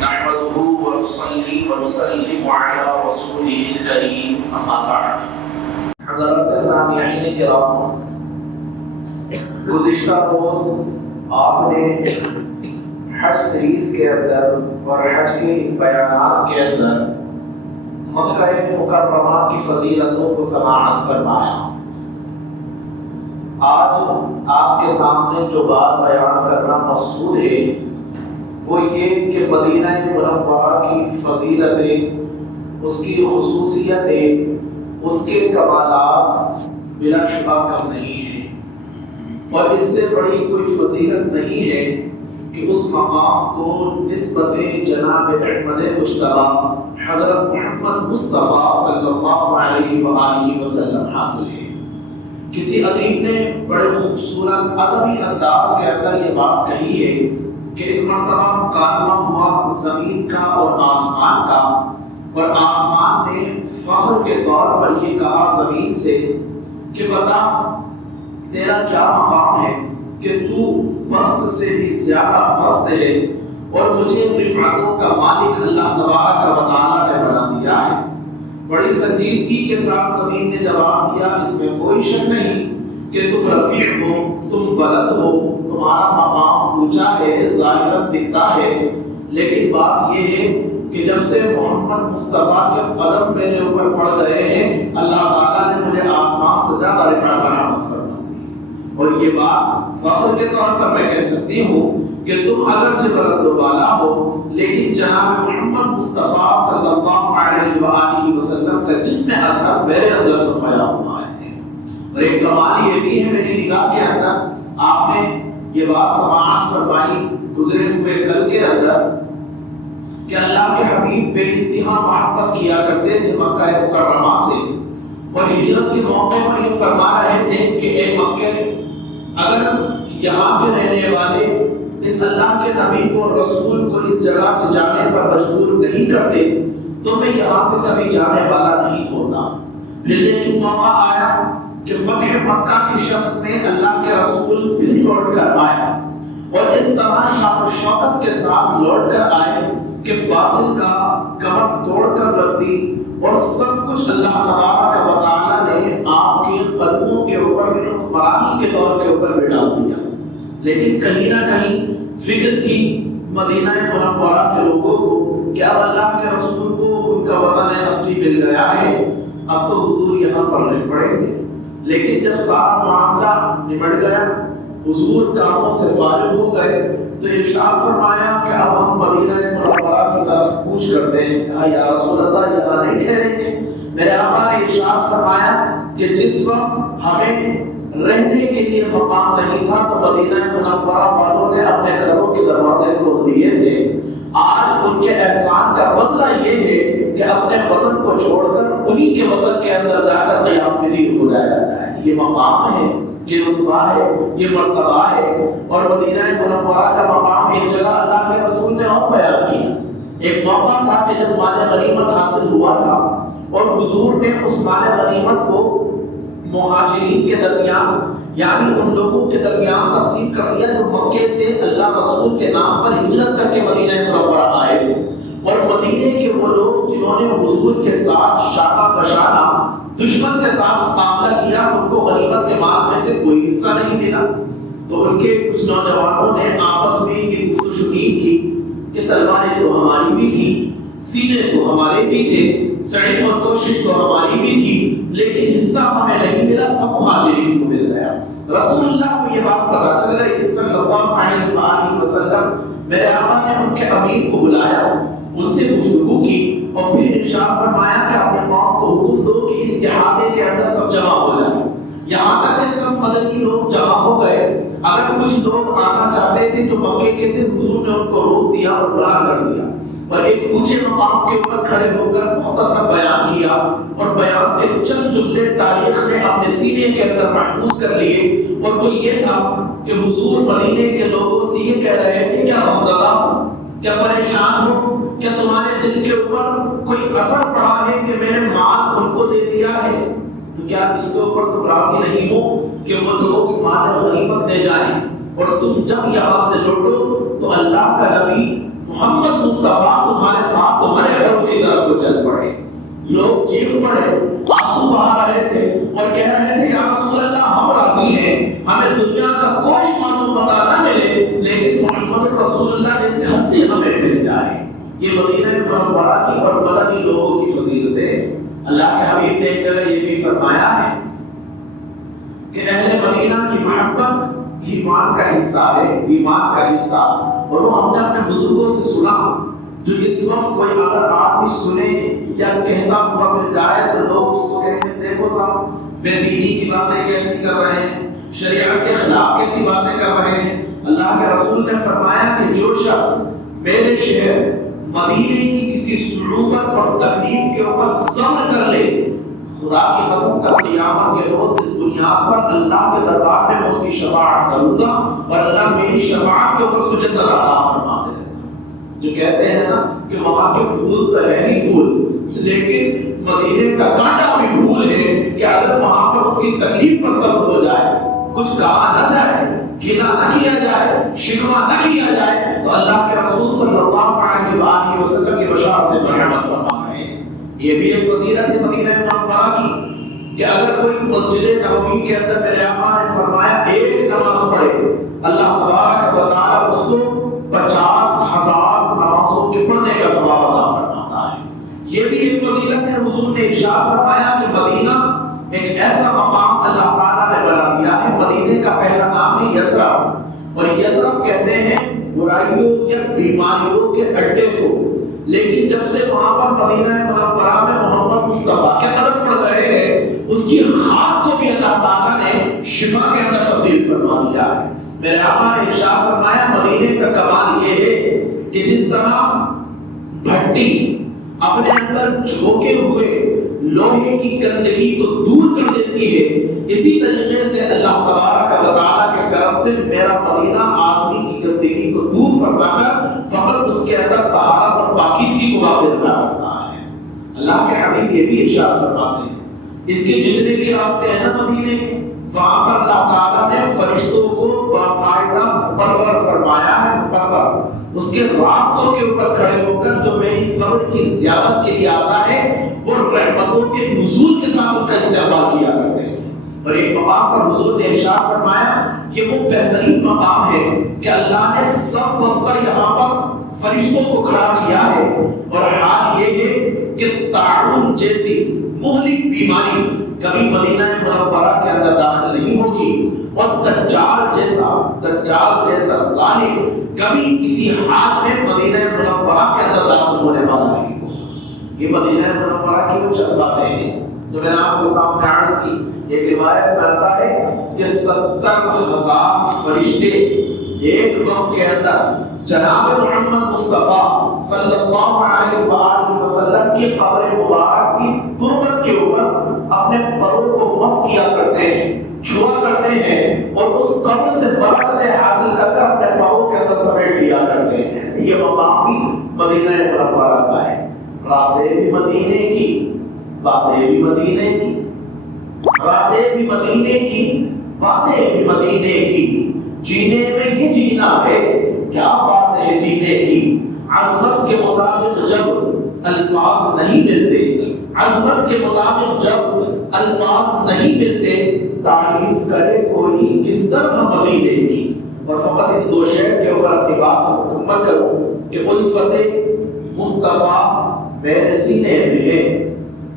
نحمده ونصلي ونسلم على رسوله الكريم اما بعد. حضرات سامعین کرام، گزشتہ روز آپ نے حج سیریز کے اندر اور حج کے ان بیانات کے اندر مکہ مکرمہ کی فضیلتوں کو سماعت فرمایا. آج آپ کے سامنے جو بات بیان کرنا مقصود ہے وہ یہ کہ مدینہ منورہ کی فضیلتیں، اس کی خصوصیتیں، اس کے کمالات بلا شبہ کم نہیں ہیں، اور اس سے بڑی کوئی فضیلت نہیں ہے کہ اس مقام کو نسبت جناب احمد مجتبیٰ حضرت محمد مصطفیٰ صلی اللہ علیہ وآلہ وسلم حاصل ہے. کسی ادیب نے بڑے خوبصورت ادبی انداز کے اندر یہ بات کہی ہے کہ ایک مرتبہ مکالمہ ہوا زمین کا اور آسمان کا، اور آسمان نے فخر کے طور پر یہ کہا زمین سے کہ بتا تیرا کیا مقام ہے کہ تو پست سے بھی زیادہ پست ہے، اور مجھے رفعتوں کا مالک اللہ تبارک و تعالیٰ نے بنا دیا ہے. بڑی سنجیدگی کے ساتھ زمین نے جواب دیا، اس میں کوئی شک نہیں کہ تم رفیع ہو، تم بلند ہو، تمہارا مقام اونچا ہے، ظاہراً دکھتا ہے، لیکن بات یہ ہے کہ جب سے محمد مصطفیٰ کے قدم میرے اوپر پڑ گئے ہیں، اللہ تعالیٰ نے مجھے آسمان سے زیادہ رفعت برآمد فرما دی. اور یہ بات فخر کے طور پر میں کہہ سکتی ہوں کہ تم اگرچہ بلند و بالا ہو، لیکن جناب محمد مصطفیٰ صلی اللہ علیہ وآلہ وسلم کا جسم اطہر میرے اندر سمایا ہوا ہے. اور ایک کمال یہ بھی ہے میری نگاہ کے اندر، آپ نے یہ بات سماعت فرمائی گزرے ہوئے کل کے اندر کہ اللہ کے حبیب بے انتہا محبت کیا کرتے تھے مکہ مکرمہ سے، اور ہجرت کے موقع پر یہ فرما رہے تھے کہ اے مکہ، اگر یہاں پہ رہنے والے اس اللہ کے نبی کو رسول کو اس جگہ سے جانے پر مجبور نہیں کرتے تو میں یہاں سے کبھی جانے والا نہیں ہوتا. لیکن ایک موقع آیا کہ فتح مکہ کی شب میں اللہ کے رسول پھر لوٹ کر آئے، اور اس طرح شان و شوکت کے ساتھ لوٹ کر آئے کہ باطل کا کمر توڑ کر رکھ دی، اور سب کچھ اللہ تبارک و تعالیٰ نے آپ کے قدموں کے اوپر حکمرانی کے طور کے اوپر بٹھا دیا. لیکن کہیں نہ کہیں فکر کی مدینہ منورہ کے لوگوں کو کہ اب اللہ کے رسول کو ان کا وطن اصلی مل گیا ہے، اب تو حضور یہاں پر رہ پڑیں گے. لیکن جب سارا معاملہ نمٹ گیا، حضور کاموں سے فارغ ہو گئے، تو ارشاد فرمایا کہ اب ہم مدینہ منورہ کی طرف کوچ کرتے ہیں. کہا یا رسول اللہ یہاں نہیں ٹھہریں گے. میرے آقا نے ارشاد فرمایا کہ جس وقت ہمیں رہنے کے لیے مقام نہیں تھا تو مدینہ منورہ والوں نے اپنے گھروں کے دروازے کھول دیے تھے. آج ان کے احسان کا بدلہ یہ ہے کہ اپنے وطن کو چھوڑ کر انہی کے وطن کے اندر جا کر قیام پذیر ہو جایا جائے. یہ مقام ہے، یہ رتبہ ہے، یہ مرتبہ ہے. اور مدینہ منورہ کا مقام ایک جگہ اللہ کے رسول نے اور بیان کیا. ایک موقع تھا کہ جب مال غنیمت حاصل ہوا تھا، اور حضور نے اس مال غنیمت کو مہاجرین کے درمیان، یعنی ان لوگوں کے درمیان تقسیم کر دیا جو مکے سے اللہ رسول کے نام پر ہجرت کر کے مدینہ منورہ آئے تھے. اور مدینے کے وہ لوگ جنہوں نے حضور کے ساتھ شانہ بشانہ دشمن کے ساتھ مقابلہ کیا، ان کو غنیمت کے مال میں سے کوئی حصہ نہیں ملا. تو ان کے کچھ نوجوانوں نے آپس میں یہ گفت و شنید کی کہ تلواریں تو ہماری بھی تھی، سینے تو ہمارے بھی تھے، سعی اور کوشش تو ہماری بھی تھی، لیکن حصہ ہمیں نہیں ملا، سب مہاجرین کو مل گیا. رسول اللہ کو یہ بات پتہ چل رہی صلی اللہ علیہ وآلہ وسلم. میرے آقا نے ان کے امیر کو بلایا، ان سے گفتگو کی، اور پھر ارشاد فرمایا کہ اپنے قوم کو حکم دو کہ اس احاطے کے اندر سب جمع ہو جائیں. یہاں تک کہ سب مدنی لوگ جمع ہو گئے. اگر کچھ لوگ آنا چاہتے تھے جو مکے کے تھے، حضور نے ان کو روک دیا اور منع کر دیا، اور ایک اونچے مقام کے اوپر کھڑے ہو کر مختصر بیان کیا، اور بیان کے چند جملے تاریخ نے اپنے سینے کے اندر محفوظ کر لیے. اور وہ یہ تھا کہ حضور مدینے کے لوگوں سے یہ کہہ رہے تھے کیا غمزدہ ہو، کیا پریشان ہو، کیا تمہارے دل کے اوپر کوئی اثر پڑا ہے کہ میں نے مال ان کو دے دیا ہے، تو کیا اس کے اوپر تم راضی نہیں ہو کہ وہ لوگ مال غنیمت لے جائیں، اور تم جب یہاں سے لوٹو تو اللہ کا نبی محمد مصطفیٰ تمہارے ساتھ تمہارے گھروں کی طرف کو چل پڑے. لوگ چیخ پڑے, آنسو بہا رہے تھے اور کہہ رہے تھے یا رسول اللہ ہم راضی ہیں, ہمیں دنیا کا کوئی معلوم پتہ نہ ملے لیکن محمد رسول اللہ جیسی ہستی ہمیں مل جائے. یہ مدینہ منورہ کی اور مدنی لوگوں کی فضیلت ہے. اللہ کے حبیب نے ایک جگہ یہ بھی فرمایا ہے کہ اہل مدینہ کی محبت ایمان کا حصہ ہے, ایمان کا حصہ. اور وہ ہم نے اپنے بزرگوں سے سنا جو اس وقت کوئی اگر آدمی سنے یا کہتا ہوا مل جائے تو لوگ اس کو کہتے ہیں دیکھو صاحب بے دینی کی باتیں کیسی کر رہے ہیں, شریعت کے خلاف کیسی باتیں کر رہے ہیں. اللہ کے رسول نے فرمایا کہ جو شخص میرے شہر مدینے کی کسی صعوبت اور تکلیف کے اوپر صبر کر لے, خدا کی قسم کا قیامت کے روز اس بنیاد پر اللہ کے دربار میں اس کی شفاعت کروں گا اور اللہ میری شفاعت کے اوپر اس کو جنت عطا فرما دے. جو کہتے ہیں نا کہ وہاں کے پھول تو ہے ہی پھول, لیکن مدینے کا کانٹا بھی پھول ہے کہ اگر وہاں پر اس کی تکلیف پر صبر ہو جائے, کچھ کہا نہ جائے, گلا نہ کیا جائے, شکوہ نہ کیا جائے, تو اللہ کے رسول صلی اللہ علیہ وآلہ وسلم کی بشارت مرحمت فرما رہے ہیں. یہ بھی ایک فضیلت ہے مدینہ منورہ کی کہ اگر کوئی مسجد نبوی کے اندر میرے آقا نے فرمایا ایک نماز پڑھے, اللہ تبارک و تعالی اس کو 50,000 نمازوں کے پڑھنے کا ثواب عطا فرماتا ہے. یہ بھی ایک فضیلت ہے. حضور نے ارشاد فرمایا کہ مدینہ ایک ایسا مقام اللہ تعالیٰ نے بنا دیا ہے. مدینے کا پہلا نام ہے یثرب, اور یثرب کہتے ہیں برائیوں یا بیماریوں کے اڈے کو. لیکن جب سے وہاں پر مدینہ منورہ میں محمد مصطفیٰ کے قدم پڑ گئے ہیں, اس کی خاک کو بھی اللہ تعالیٰ نے شفا کے اندر تبدیل فرما دیا ہے. میرے آقا نے ارشاد فرمایا مدینے کا کمال یہ ہے کہ جس طرح بھٹی اپنے اندر جھوکے ہوئے لوہے کی گندگی کو دور کر دیتی ہے, اسی طریقے سے اللہ تبارک و تعالیٰ کے کرم سے میرا مدینہ آدمی کی گندگی کو دور فرما کر فقط اس کے اندر طہارت اور پاکیزگی کو واقع کرتا ہے. اللہ کے حبیب یہ بھی ارشاد فرماتے ہیں اس کے جتنے بھی راستے ہیں نا مدینے کے, وہاں پر اللہ تعالیٰ نے فرشتوں کو باقاعدہ مقرر فرمایا ہے. مقرر اس کے راستوں کے اوپر کھڑے ہو کر جو میری قبر کی زیارت کے لیے آتا ہے وہ رحمتوں کے نزول کے ساتھ ان کا استقبال کیا کرتے ہیں. اور ایک مقام پر حضور نے ارشاد فرمایا کہ وہ بہترین مقام ہے کہ اللہ نے سب وسطہ یہاں پر فرشتوں کو کھڑا کیا ہے, اور حال یہ ہے کہ طاعون جیسی مہلک بیماری کبھی مدینہ منورہ کے اندر داخل نہیں ہوگی, اور دجال جیسا ظالم کبھی کسی حال میں مدینہ منورہ کے اندر داخل ہونے والا نہیں ہوگا. یہ مدینہ منورہ کی وہ چند باتیں ہیں جو میں نے آپ کے سامنے عرض کی. ایک روایت میں آتا ہے کہ 70,000 فرشتے ایک وقت کے اندر جناب محمد مصطفیٰ صلی اللہ علیہ وآلہ وسلم کی قبر مبارک کی تربت کے اوپر اپنے پروں کو مس کیا کرتے ہیں, چھوا کرتے ہیں, اور اس قبر سے برکتیں حاصل کر کر اپنے پروں کے اندر سمیٹ لیا کرتے ہیں. یہ مقام بھی مدینہ منورہ کا ہے. راتیں بھی مدینے کی, باتیں بھی مدینے کی, راتیں بھی مدینے کی, باتیں بھی مدینے کی. جینے میں یہ جینا ہے, کیا بات ہے جینے کی. عظمت کے مطابق جب الفاظ نہیں ملتے, عظمت کے مطابق جب الفاظ نہیں ملتے, تعریف کرے کوئی کس طرح مدینے کی. اور فقط ان دو شعر کے اوپر اپنی بات کو مکمل کروں کہ الفت مصطفیٰ میرے سینے میں ہے,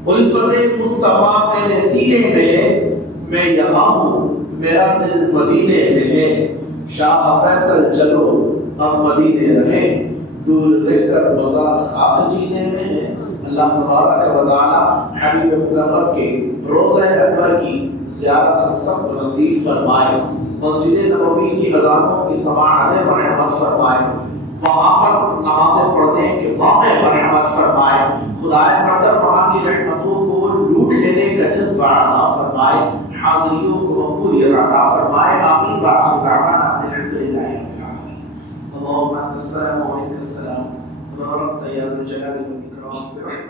الفت مصطفیٰ میرے سینے میں ہے, میں یہاں ہوں میرا دل مدینے میں ہے. شاہ فیصل چلو اب مدینے رہیں, دور رہ کر مزہ خاک جینے میں ہے. اللہ تبارک و تعالی حبیب مکرم کے روضہ انور کی زیارت ہم سب کو نصیب فرمائے. مسجد نبوی کی اذانوں کی سماعت مرحمت فرمائے. وہاں پر نمازیں پڑھنے کے موقع مرحمت فرمائے. خدائے مقدر وہاں کی رحمتوں کو لوٹ لینے کا جذبہ عطا فرمائے. حاضریوں کو مقبولیت عطا فرمائے. آمین. وآخر دعوانا الحمدللہ رب العالمین. اللهم انت السلام ومنك السلام تباركت يا ذا الجلال والاکرام.